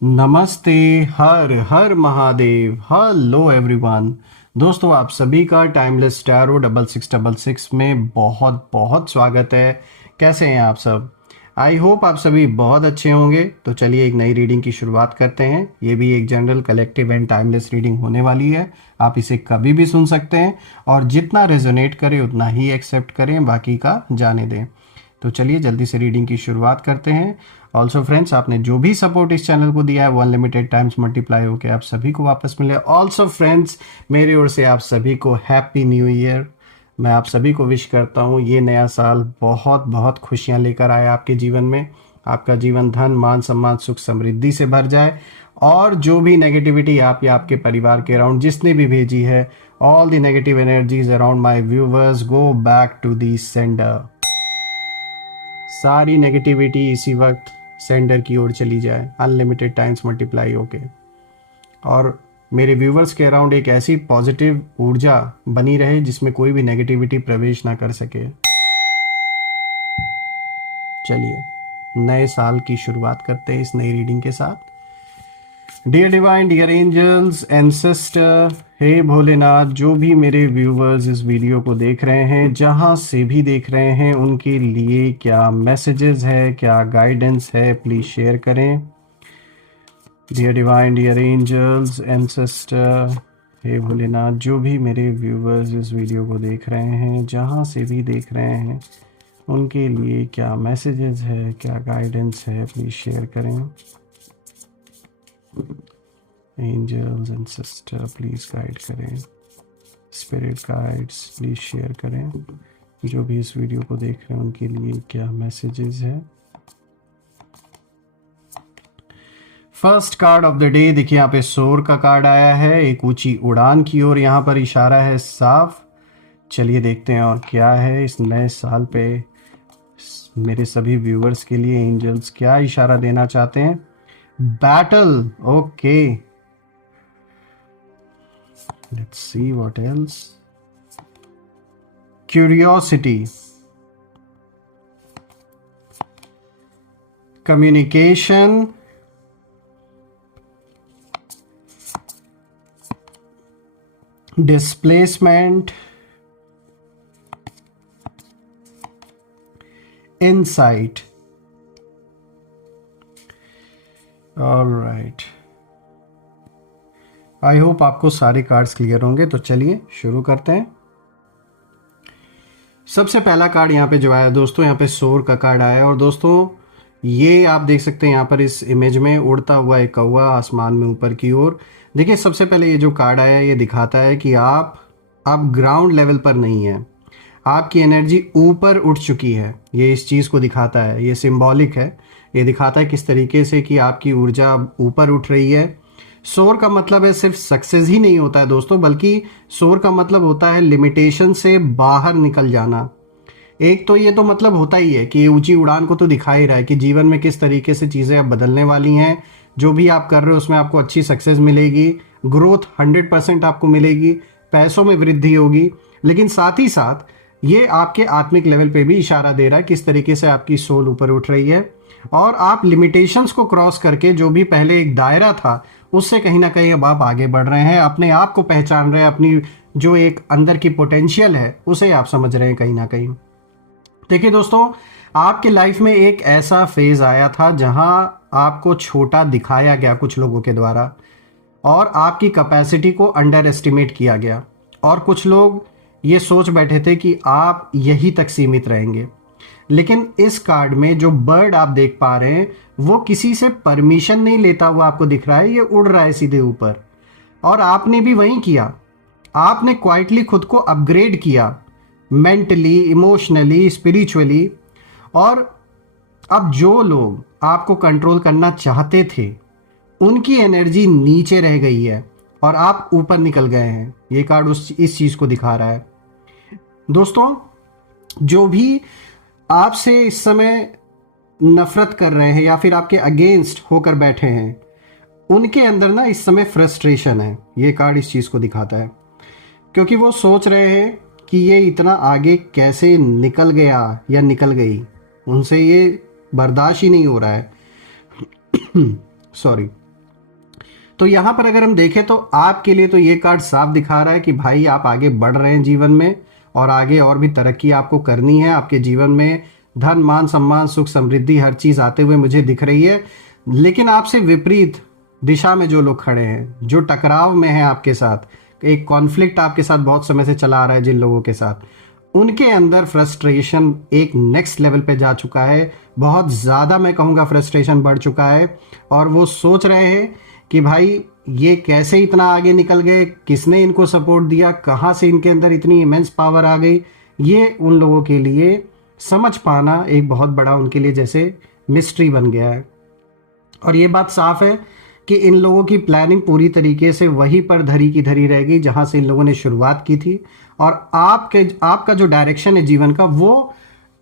नमस्ते। हर हर महादेव। Hello everyone. दोस्तों, आप सभी का टाइमलेस टैरो 6666 में बहुत बहुत स्वागत है। कैसे हैं आप सब? आई होप आप सभी बहुत अच्छे होंगे। तो चलिए एक नई रीडिंग की शुरुआत करते हैं। ये भी एक general collective and timeless reading होने वाली है। आप इसे कभी भी सुन सकते हैं और जितना रेजोनेट करे उतना ही एक्सेप्ट करें, बाकी का जाने दें। तो चलिए जल्दी से रीडिंग की शुरुआत करते हैं। ऑल्सो फ्रेंड्स, आपने जो भी सपोर्ट इस चैनल को दिया है वो अनलिमिटेड टाइम्स मल्टीप्लाई होकर आप सभी को वापस मिले। ऑल्सो फ्रेंड्स, मेरी ओर से आप सभी को हैप्पी न्यू ईयर। मैं आप सभी को विश करता हूँ ये नया साल बहुत बहुत खुशियाँ लेकर आए आपके जीवन में। आपका जीवन धन मान सम्मान सुख समृद्धि से भर जाए। और जो भी नेगेटिविटी आप या आपके परिवार के अराउंड जिसने भी भेजी है, all the negative energies around my viewers go back to the sender. सारी नेगेटिविटी इसी वक्त सेंडर की ओर चली जाए, अनलिमिटेड टाइम्स मल्टीप्लाई होके। और मेरे व्यूवर्स के अराउंड एक ऐसी पॉजिटिव ऊर्जा बनी रहे जिसमें कोई भी नेगेटिविटी प्रवेश ना कर सके। चलिए नए साल की शुरुआत करते हैं इस नई रीडिंग के साथ। Dear divine, dear angels, ancestor, हे भोलेनाथ, जो भी मेरे व्यूवर्स इस वीडियो को देख रहे हैं, जहां से भी देख रहे हैं, उनके लिए क्या मैसेजेस है, क्या गाइडेंस है, प्लीज शेयर करें। Dear divine, dear angels, ancestor, हे भोलेनाथ, जो भी मेरे व्यूवर्स इस वीडियो को देख रहे हैं, जहां से भी देख रहे हैं, उनके लिए क्या मैसेजेस है, क्या गाइडेंस है, प्लीज शेयर करें। Angels and sister please guide करें। स्पिरिट गाइड्स प्लीज़ शेयर करें। जो भी इस वीडियो को देख रहे हैं उनके लिए क्या मैसेजेस है। First card of the day, देखिए यहाँ पे सोर का कार्ड आया है। एक ऊंची उड़ान की ओर यहाँ पर इशारा है साफ। चलिए देखते हैं और क्या है इस नए साल पे मेरे सभी व्यूवर्स के लिए एंजल्स क्या इशारा देना चाहते हैं। Battle, okay, let's see what else. Curiosity, communication, displacement, insight. All right. I hope आपको सारे कार्ड्स क्लियर होंगे। तो चलिए शुरू करते हैं। सबसे पहला कार्ड यहाँ पे जो आया दोस्तों, यहाँ पे सोर का कार्ड आया। और दोस्तों ये आप देख सकते हैं यहाँ पर इस इमेज में उड़ता हुआ एक कौवा आसमान में ऊपर की ओर। देखिए सबसे पहले ये जो कार्ड आया ये दिखाता है कि आप अब ग्राउंड लेवल पर नहीं है, आपकी एनर्जी ऊपर उठ चुकी है। ये इस चीज़ को दिखाता है, ये सिंबॉलिक है। ये दिखाता है किस तरीके से कि आपकी ऊर्जा ऊपर उठ रही है। सोर का मतलब है सिर्फ सक्सेस ही नहीं होता है दोस्तों, बल्कि सोर का मतलब होता है लिमिटेशन से बाहर निकल जाना। एक तो ये तो मतलब होता ही है कि ये ऊंची उड़ान को तो दिखा ही रहा है कि जीवन में किस तरीके से चीज़ें अब बदलने वाली हैं। जो भी आप कर रहे हो उसमें आपको अच्छी सक्सेस मिलेगी, ग्रोथ 100% आपको मिलेगी, पैसों में वृद्धि होगी। लेकिन साथ ही साथ ये आपके आत्मिक लेवल पे भी इशारा दे रहा है किस तरीके से आपकी सोल ऊपर उठ रही है और आप लिमिटेशंस को क्रॉस करके जो भी पहले एक दायरा था उससे कहीं ना कहीं अब आप आगे बढ़ रहे हैं, अपने आप को पहचान रहे हैं, अपनी जो एक अंदर की पोटेंशियल है उसे आप समझ रहे हैं कहीं ना कहीं। देखिए दोस्तों, आपके लाइफ में एक ऐसा फेज आया था जहां आपको छोटा दिखाया गया कुछ लोगों के द्वारा और आपकी कैपेसिटी को अंडर एस्टिमेट किया गया। और कुछ लोग ये सोच बैठे थे कि आप यहीं तक सीमित रहेंगे। लेकिन इस कार्ड में जो बर्ड आप देख पा रहे हैं वो किसी से परमिशन नहीं लेता हुआ आपको दिख रहा है, ये उड़ रहा है सीधे ऊपर। और आपने भी वही किया, आपने क्वाइटली खुद को अपग्रेड किया मेंटली, इमोशनली, स्पिरिचुअली। और अब जो लोग आपको कंट्रोल करना चाहते थे उनकी एनर्जी नीचे रह गई है और आप ऊपर निकल गए हैं। ये कार्ड इस चीज को दिखा रहा है। दोस्तों, जो भी आपसे इस समय नफरत कर रहे हैं या फिर आपके अगेंस्ट होकर बैठे हैं उनके अंदर ना इस समय फ्रस्ट्रेशन है। ये कार्ड इस चीज़ को दिखाता है क्योंकि वो सोच रहे हैं कि ये इतना आगे कैसे निकल गया या निकल गई, उनसे ये बर्दाश्त ही नहीं हो रहा है। सॉरी। तो यहाँ पर अगर हम देखें तो आपके लिए तो ये कार्ड साफ दिखा रहा है कि भाई आप आगे बढ़ रहे हैं जीवन में, और आगे और भी तरक्की आपको करनी है। आपके जीवन में धन मान सम्मान सुख समृद्धि हर चीज आते हुए मुझे दिख रही है। लेकिन आपसे विपरीत दिशा में जो लोग खड़े हैं, जो टकराव में हैं आपके साथ, एक कॉन्फ्लिक्ट आपके साथ बहुत समय से चला आ रहा है जिन लोगों के साथ, उनके अंदर फ्रस्ट्रेशन एक नेक्स्ट लेवल पे जा चुका है। बहुत ज़्यादा मैं कहूँगा फ्रस्ट्रेशन बढ़ चुका है, और वो सोच रहे हैं कि भाई ये कैसे इतना आगे निकल गए, किसने इनको सपोर्ट दिया, कहाँ से इनके अंदर इतनी इमेंस पावर आ गई। ये उन लोगों के लिए समझ पाना एक बहुत बड़ा उनके लिए जैसे मिस्ट्री बन गया है। और ये बात साफ है कि इन लोगों की प्लानिंग पूरी तरीके से वहीं पर धरी की धरी रह गई जहां से इन लोगों ने शुरुआत की थी। और आपका जो डायरेक्शन है जीवन का, वो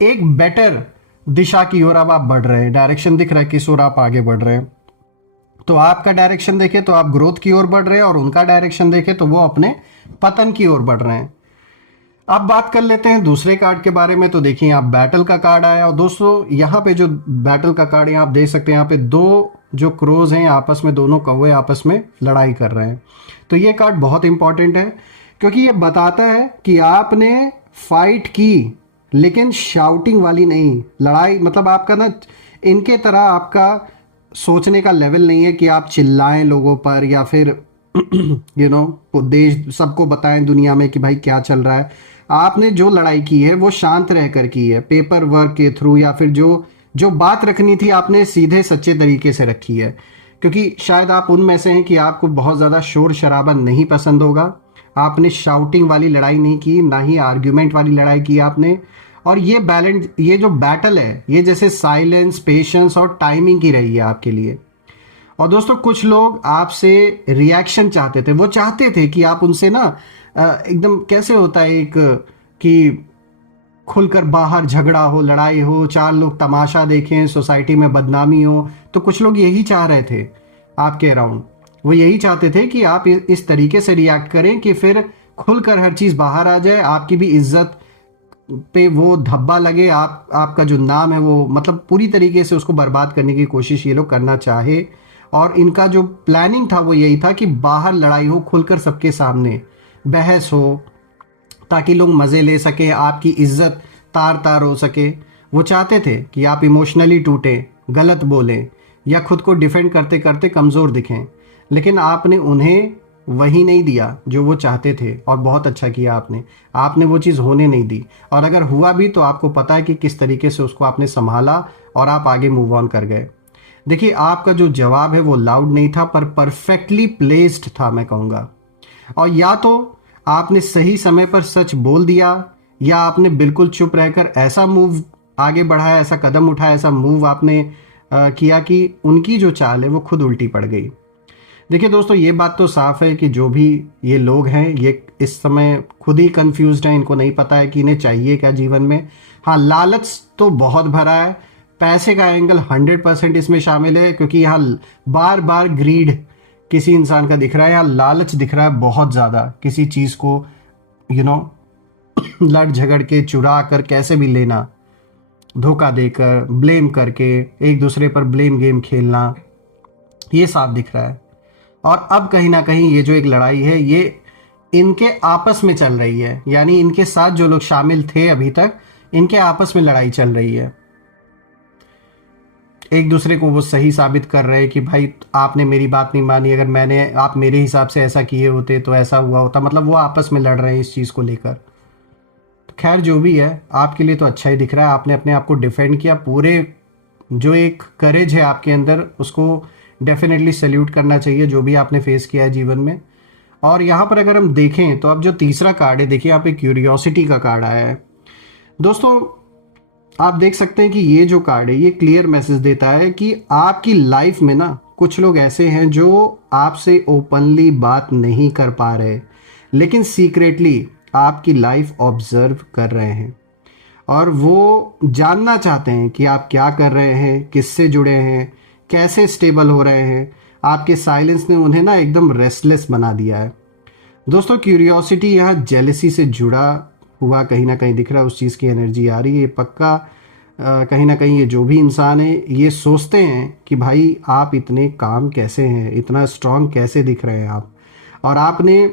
एक बेटर दिशा की ओर अब आप बढ़ रहे हैं। डायरेक्शन दिख रहा है किस ओर आप आगे बढ़ रहे हैं। तो आपका डायरेक्शन देखे तो आप ग्रोथ की ओर बढ़ रहे हैं, और उनका डायरेक्शन देखे तो वो अपने पतन की ओर बढ़ रहे हैं। अब बात कर लेते हैं दूसरे कार्ड के बारे में। तो देखिए आप बैटल का कार्ड आया, और दोस्तों यहाँ पे जो बैटल का कार्ड है आप देख सकते हैं, यहाँ पे दो जो क्रोज हैं आपस में, दोनों कौवे आपस में लड़ाई कर रहे हैं। तो ये कार्ड बहुत इंपॉर्टेंट है, क्योंकि ये बताता है कि आपने फाइट की लेकिन शाउटिंग वाली नहीं। लड़ाई मतलब आपका ना इनके तरह आपका सोचने का लेवल नहीं है कि आप चिल्लाएं लोगों पर, या फिर देश सबको बताएं दुनिया में कि भाई क्या चल रहा है। आपने जो लड़ाई की है वो शांत रहकर की है, पेपर वर्क के थ्रू, या फिर जो बात रखनी थी आपने सीधे सच्चे तरीके से रखी है। क्योंकि शायद आप उनमें से हैं कि आपको बहुत ज़्यादा शोर शराबा नहीं पसंद होगा। आपने शाउटिंग वाली लड़ाई नहीं की, ना ही आर्ग्यूमेंट वाली लड़ाई की आपने। और ये जो बैटल है, ये जैसे साइलेंस, पेशेंस और टाइमिंग की रही है आपके लिए। और दोस्तों कुछ लोग आपसे रिएक्शन चाहते थे, वो चाहते थे कि आप उनसे ना एकदम कैसे होता है एक कि खुलकर बाहर झगड़ा हो, लड़ाई हो, चार लोग तमाशा देखें, सोसाइटी में बदनामी हो। तो कुछ लोग यही चाह रहे थे आपके अराउंड, वो यही चाहते थे कि आप इस तरीके से रिएक्ट करें कि फिर खुलकर हर चीज़ बाहर आ जाए, आपकी भी इज्जत पे वो धब्बा लगे, आपका जो नाम है वो मतलब पूरी तरीके से उसको बर्बाद करने की कोशिश ये लोग करना चाहे। और इनका जो प्लानिंग था वो यही था कि बाहर लड़ाई हो, खुलकर सबके सामने बहस हो, ताकि लोग मज़े ले सके, आपकी इज्जत तार तार हो सके। वो चाहते थे कि आप इमोशनली टूटें, गलत बोलें, या खुद को डिफेंड करते करते कमज़ोर दिखें। लेकिन आपने उन्हें वही नहीं दिया जो वो चाहते थे, और बहुत अच्छा किया आपने वो चीज़ होने नहीं दी। और अगर हुआ भी तो आपको पता है कि किस तरीके से उसको आपने संभाला, और आप आगे मूव ऑन कर गए। देखिए आपका जो जवाब है वो लाउड नहीं था, पर परफेक्टली प्लेस्ड था मैं कहूँगा। और या तो आपने सही समय पर सच बोल दिया, या आपने बिल्कुल चुप रहकर ऐसा मूव आगे बढ़ाया, ऐसा कदम उठाया, ऐसा मूव आपने किया कि उनकी जो चाल है वो खुद उल्टी पड़ गई। देखिए दोस्तों ये बात तो साफ है कि जो भी ये लोग हैं ये इस समय खुद ही कंफ्यूज्ड हैं, इनको नहीं पता है कि इन्हें चाहिए क्या जीवन में। हाँ, लालच तो बहुत भरा है, पैसे का एंगल 100% इसमें शामिल है, क्योंकि यहाँ बार बार ग्रीड किसी इंसान का दिख रहा है, यहाँ लालच दिख रहा है बहुत ज़्यादा, किसी चीज़ को लड़ झगड़ के चुरा कर कैसे भी लेना, धोखा देकर, ब्लेम करके, एक दूसरे पर ब्लेम गेम खेलना, ये साफ दिख रहा है। और अब कहीं ना कहीं ये जो एक लड़ाई है ये इनके आपस में चल रही है, यानी इनके साथ जो लोग शामिल थे अभी तक, इनके आपस में लड़ाई चल रही है। एक दूसरे को वो सही साबित कर रहे हैं कि भाई आपने मेरी बात नहीं मानी, अगर आप मेरे हिसाब से ऐसा किए होते तो ऐसा हुआ होता। मतलब वो आपस में लड़ रहे हैं इस चीज़ को लेकर। खैर जो भी है, आपके लिए तो अच्छा ही दिख रहा है, आपने अपने आप को डिफेंड किया। पूरे जो एक करेज है आपके अंदर, उसको डेफिनेटली सैल्यूट करना चाहिए, जो भी आपने फेस किया है जीवन में। और यहाँ पर अगर हम देखें तो अब जो तीसरा कार्ड है, देखिए यहाँ पे क्यूरियोसिटी का कार्ड आया है। दोस्तों आप देख सकते हैं कि ये जो कार्ड है ये क्लियर मैसेज देता है कि आपकी लाइफ में ना कुछ लोग ऐसे हैं जो आपसे ओपनली बात नहीं कर पा रहे, लेकिन सीक्रेटली आपकी लाइफ ऑब्जर्व कर रहे हैं, और वो जानना चाहते हैं कि आप क्या कर रहे हैं, किससे जुड़े हैं, कैसे स्टेबल हो रहे हैं। आपके साइलेंस ने उन्हें ना एकदम रेस्टलेस बना दिया है। दोस्तों क्यूरियोसिटी यहाँ जेलसी से जुड़ा हुआ कहीं ना कहीं दिख रहा है, उस चीज़ की एनर्जी आ रही है। पक्का कहीं ना कहीं ये जो भी इंसान है ये सोचते हैं कि भाई आप इतने काम कैसे हैं, इतना स्ट्रांग कैसे दिख रहे हैं आप, और आपने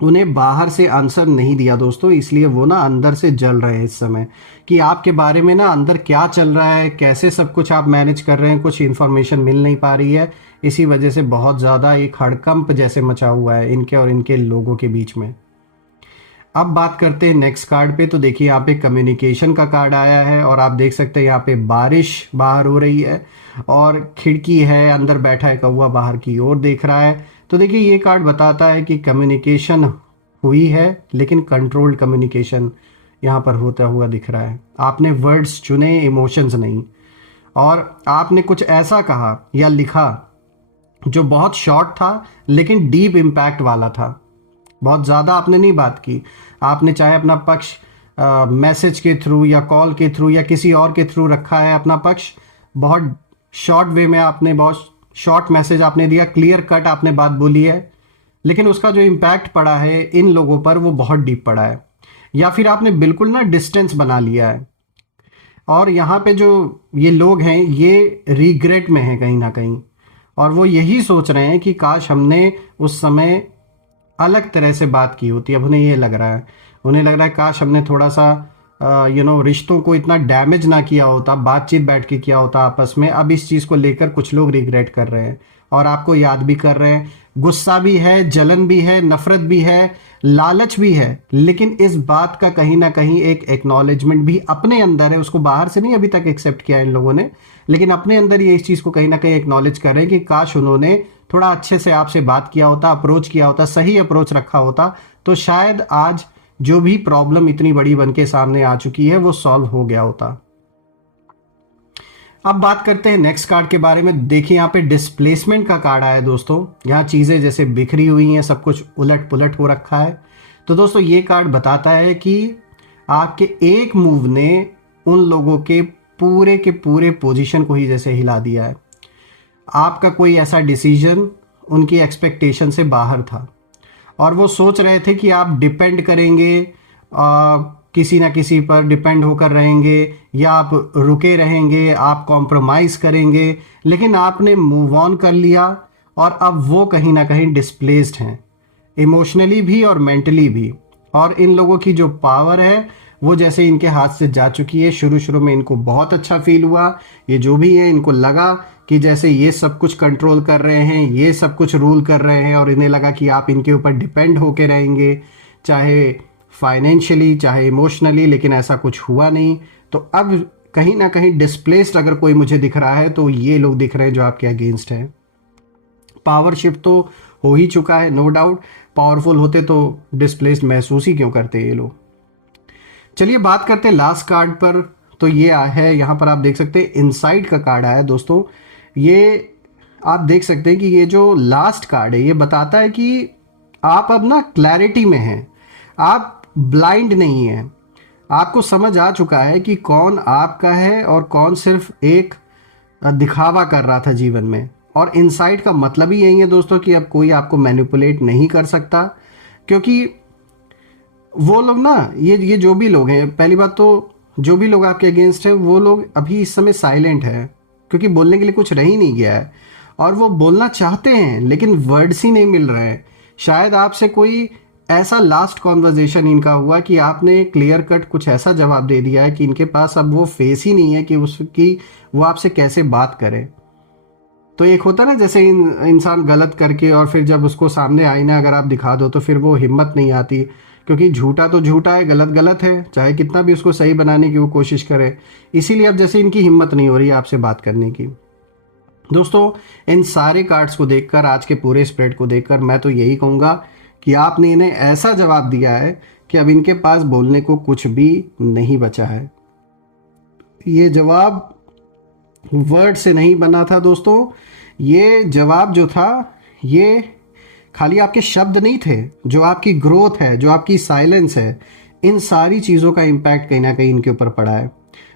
उन्हें बाहर से आंसर नहीं दिया दोस्तों, इसलिए वो ना अंदर से जल रहे हैं इस समय कि आपके बारे में ना अंदर क्या चल रहा है, कैसे सब कुछ आप मैनेज कर रहे हैं, कुछ इन्फॉर्मेशन मिल नहीं पा रही है। इसी वजह से बहुत ज़्यादा एक हड़कंप जैसे मचा हुआ है इनके और इनके लोगों के बीच में। अब बात करते हैं नेक्स्ट कार्ड पे। तो देखिए यहाँ पे कम्युनिकेशन का कार्ड आया है और आप देख सकते हैं यहाँ पे बारिश बाहर हो रही है और खिड़की है, अंदर बैठा है कौवा बाहर की ओर देख रहा है। तो देखिए ये कार्ड बताता है कि कम्युनिकेशन हुई है, लेकिन कंट्रोल्ड कम्युनिकेशन यहाँ पर होता हुआ दिख रहा है। आपने वर्ड्स चुने, इमोशंस नहीं, और आपने कुछ ऐसा कहा या लिखा जो बहुत शॉर्ट था लेकिन डीप इम्पैक्ट वाला था। बहुत ज़्यादा आपने नहीं बात की, आपने चाहे अपना पक्ष मैसेज के थ्रू या कॉल के थ्रू या किसी और के थ्रू रखा है अपना पक्ष, बहुत शॉर्ट वे में आपने बहुत शॉर्ट मैसेज आपने दिया, क्लियर कट आपने बात बोली है, लेकिन उसका जो इम्पैक्ट पड़ा है इन लोगों पर वो बहुत डीप पड़ा है। या फिर आपने बिल्कुल ना डिस्टेंस बना लिया है, और यहाँ पे जो ये लोग हैं ये रिग्रेट में हैं कहीं ना कहीं, और वो यही सोच रहे हैं कि काश हमने उस समय अलग तरह से बात की होती। अब उन्हें ये लग रहा है, उन्हें लग रहा है काश हमने थोड़ा सा रिश्तों को इतना डैमेज ना किया होता, बातचीत बैठ के किया होता आपस में। अब इस चीज़ को लेकर कुछ लोग रिग्रेट कर रहे हैं और आपको याद भी कर रहे हैं। गुस्सा भी है, जलन भी है, नफरत भी है, लालच भी है, लेकिन इस बात का कहीं ना कहीं एक एक्नॉलेजमेंट भी अपने अंदर है। उसको बाहर से नहीं अभी तक एक्सेप्ट किया इन लोगों ने, लेकिन अपने अंदर ये इस चीज़ को कहीं ना कहीं एक्नॉलेज कर रहे हैं कि काश उन्होंने थोड़ा अच्छे से आपसे बात किया होता, अप्रोच किया होता, सही अप्रोच रखा होता, तो शायद आज जो भी प्रॉब्लम इतनी बड़ी बन के सामने आ चुकी है वो सॉल्व हो गया होता। अब बात करते हैं नेक्स्ट कार्ड के बारे में। देखिए यहाँ पे डिस्प्लेसमेंट का कार्ड आया है दोस्तों। यहाँ चीज़ें जैसे बिखरी हुई हैं, सब कुछ उलट पुलट हो रखा है। तो दोस्तों ये कार्ड बताता है कि आपके एक मूव ने उन लोगों के पूरे पोजीशन को ही जैसे हिला दिया है। आपका कोई ऐसा डिसीजन उनकी एक्सपेक्टेशन से बाहर था और वो सोच रहे थे कि आप डिपेंड करेंगे, किसी ना किसी पर डिपेंड होकर रहेंगे, या आप रुके रहेंगे, आप कॉम्प्रोमाइज़ करेंगे, लेकिन आपने मूव ऑन कर लिया और अब वो कहीं ना कहीं डिस्प्लेस्ड हैं, इमोशनली भी और मेंटली भी। और इन लोगों की जो पावर है वो जैसे इनके हाथ से जा चुकी है। शुरू शुरू में इनको बहुत अच्छा फील हुआ, ये जो भी है इनको लगा कि जैसे ये सब कुछ कंट्रोल कर रहे हैं, ये सब कुछ रूल कर रहे हैं, और इन्हें लगा कि आप इनके ऊपर डिपेंड होके रहेंगे, चाहे फाइनेंशियली चाहे इमोशनली, लेकिन ऐसा कुछ हुआ नहीं। तो अब कहीं ना कहीं डिस्प्लेस्ड अगर कोई मुझे दिख रहा है तो ये लोग दिख रहे हैं जो आपके अगेंस्ट है। पावर शिफ्ट तो हो ही चुका है, नो डाउट। पावरफुल होते तो डिस्प्लेस्ड महसूस ही क्यों करते ये लोग। चलिए बात करते हैं लास्ट कार्ड पर। तो ये है, यहाँ पर आप देख सकते हैं इनसाइड का कार्ड आया है दोस्तों। ये आप देख सकते हैं कि ये जो लास्ट कार्ड है ये बताता है कि आप अब ना क्लैरिटी में हैं, आप ब्लाइंड नहीं हैं, आपको समझ आ चुका है कि कौन आपका है और कौन सिर्फ एक दिखावा कर रहा था जीवन में। और इनसाइड का मतलब ही यही है दोस्तों कि अब कोई आपको मैनिपुलेट नहीं कर सकता, क्योंकि वो लोग ना ये जो भी लोग हैं, पहली बात तो जो भी लोग आपके अगेंस्ट है वो लोग अभी इस समय साइलेंट है, क्योंकि बोलने के लिए कुछ रह ही नहीं गया है, और वो बोलना चाहते हैं लेकिन वर्ड्स ही नहीं मिल रहे हैं। शायद आपसे कोई ऐसा लास्ट कॉन्वर्जेशन इनका हुआ कि आपने क्लियर कट कुछ ऐसा जवाब दे दिया है कि इनके पास अब वो फेस ही नहीं है कि उसकी वो आपसे कैसे बात करे। तो एक होता ना जैसे इंसान गलत करके और फिर जब उसको सामने आईना अगर आप दिखा दो तो फिर वो हिम्मत नहीं आती, क्योंकि झूठा तो झूठा है, गलत गलत है, चाहे कितना भी उसको सही बनाने की वो कोशिश करे। इसीलिए अब जैसे इनकी हिम्मत नहीं हो रही है आपसे बात करने की। दोस्तों इन सारे कार्ड्स को देखकर, आज के पूरे स्प्रेड को देखकर, मैं तो यही कहूँगा कि आपने इन्हें ऐसा जवाब दिया है कि अब इनके पास बोलने को कुछ भी नहीं बचा है। ये जवाब वर्ड से नहीं बना था दोस्तों, ये जवाब जो था ये खाली आपके शब्द नहीं थे, जो आपकी ग्रोथ है, जो आपकी साइलेंस है, इन सारी चीज़ों का इम्पैक्ट कहीं ना कहीं इनके ऊपर पड़ा है।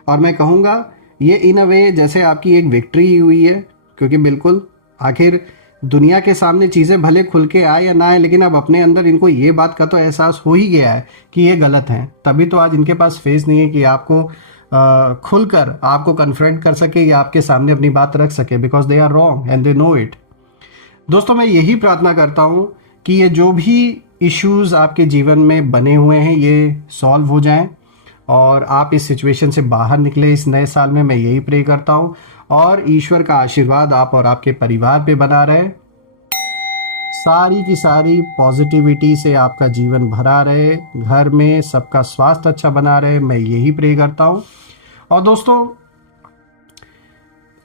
और मैं कहूँगा ये इन अ वे जैसे आपकी एक विक्ट्री ही हुई है, क्योंकि बिल्कुल आखिर दुनिया के सामने चीज़ें भले खुल के आए या ना आए, लेकिन अब अपने अंदर इनको ये बात का तो एहसास हो ही गया है कि ये गलत है। तभी तो आज इनके पास फेस नहीं है कि आपको खुलकर आपको कन्फ्रंट कर सके या आपके सामने अपनी बात रख सके, because they are wrong and they know it. दोस्तों मैं यही प्रार्थना करता हूँ कि ये जो भी इश्यूज आपके जीवन में बने हुए हैं ये सॉल्व हो जाएं और आप इस सिचुएशन से बाहर निकले इस नए साल में। मैं यही प्रे करता हूँ और ईश्वर का आशीर्वाद आप और आपके परिवार पे बना रहे, सारी की सारी पॉजिटिविटी से आपका जीवन भरा रहे, घर में सबका स्वास्थ्य अच्छा बना रहे, मैं यही प्रे करता हूँ। और दोस्तों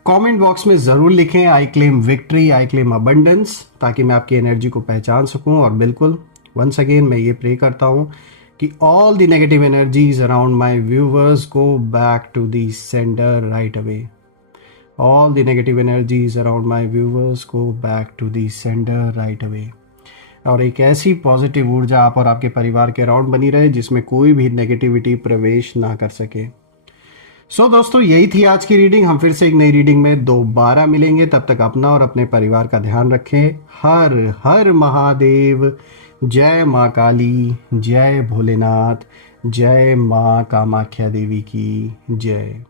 कमेंट बॉक्स में ज़रूर लिखें I claim victory, I claim abundance, ताकि मैं आपकी एनर्जी को पहचान सकूं। और बिल्कुल वंस अगेन मैं ये प्रे करता हूं कि all the negative energies around my viewers go back to the sender right away. All the negative energies around my viewers go back to the sender right away. और एक ऐसी positive ऊर्जा आप और आपके परिवार के अराउंड बनी रहे जिसमें कोई भी नेगेटिविटी प्रवेश ना कर सके। दोस्तों यही थी आज की रीडिंग। हम फिर से एक नई रीडिंग में दोबारा मिलेंगे। तब तक अपना और अपने परिवार का ध्यान रखें। हर हर महादेव। जय माँ काली, जय भोलेनाथ, जय माँ कामाख्या देवी की जय।